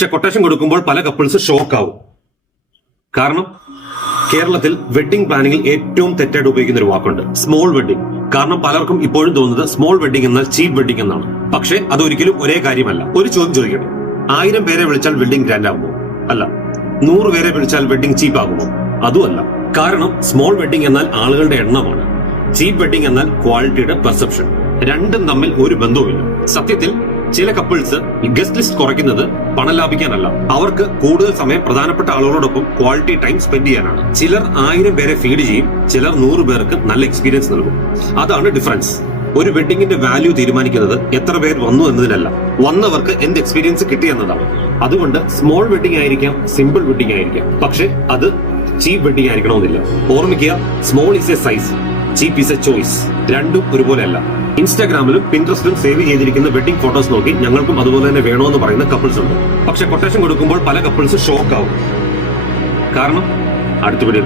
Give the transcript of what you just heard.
പക്ഷെ കൊട്ടേഷൻ കൊടുക്കുമ്പോൾ പല കപ്പിൾസ് ഷോക്ക് ആവും. കാരണം കേരളത്തിൽ വെഡിങ് പ്ലാനിങ്ങിൽ ഏറ്റവും തെറ്റായിട്ട് ഉപയോഗിക്കുന്ന ഒരു വാക്കുണ്ട്, സ്മോൾ വെഡിങ്. കാരണം പലർക്കും ഇപ്പോഴും തോന്നുന്നത് സ്മോൾ വെഡിങ് എന്നാൽ ചീപ്പ് വെഡിങ് എന്നാണ്. പക്ഷെ അതൊരിക്കലും ഒരേ കാര്യമല്ല. ഒരു ചോദ്യം ചോദിക്കട്ടെ, 1000 പേരെ വിളിച്ചാൽ വെഡിങ് ഗ്രാൻഡ് ആകുമോ? അല്ല. 100 പേരെ വിളിച്ചാൽ വെഡിങ് ചീപ്പ് ആകുമോ? അതുമല്ല. കാരണം സ്മോൾ വെഡിങ് എന്നാൽ ആളുകളുടെ എണ്ണമാണ്, ചീപ്പ് വെഡിങ് എന്നാൽ ക്വാളിറ്റിയുടെ പെർസെപ്ഷൻ. രണ്ടും തമ്മിൽ ഒരു ബന്ധവുമില്ല. സത്യത്തിൽ ചില കപ്പിൾസ് ഗസ്റ്റ് ലിസ്റ്റ് കുറയ്ക്കുന്നത് പണം ലാഭിക്കാനല്ല, അവർക്ക് കൂടുതൽ സമയം പ്രധാനപ്പെട്ട ആളുകളോടൊപ്പം ക്വാളിറ്റി ടൈം സ്പെൻഡ് ചെയ്യാനാണ്. ചിലർ 1000 പേരെ ഫീഡ് ചെയ്യും, ചിലർ 100 പേർക്ക് നല്ല എക്സ്പീരിയൻസ് നൽകും. അതാണ് ഡിഫറൻസ്. ഒരു വെഡിങ്ങിന്റെ വാല്യൂ തീരുമാനിക്കുന്നത് എത്ര പേർ വന്നു എന്നതിലല്ല, വന്നവർക്ക് എന്ത് എക്സ്പീരിയൻസ് കിട്ടി എന്നതാണ്. അതുകൊണ്ട് സ്മോൾ വെഡിങ് ആയിരിക്കാം, സിമ്പിൾ വെഡിങ് ആയിരിക്കാം, പക്ഷെ അത് ചീപ്പ് വെഡിങ് ആയിരിക്കണമെന്നില്ല. ഓർമ്മിക്കുക, small is A size, cheap is A choice. രണ്ടും ഒരുപോലെയല്ല. ഇൻസ്റ്റാഗ്രാമിലും പിൻട്രസ്റ്റിലും സേവ് ചെയ്തിരിക്കുന്ന വെഡിങ് ഫോട്ടോസ് നോക്കി ഞങ്ങൾക്കും അതുപോലെ തന്നെ വേണമെന്ന് പറയുന്ന കപ്പിൾസ് ഉണ്ട്. പക്ഷെ കൊട്ടേഷൻ കൊടുക്കുമ്പോൾ പല കപ്പിൾസ് ഷോക്ക് ആവും. കാരണം അടുത്ത വീഡിയോ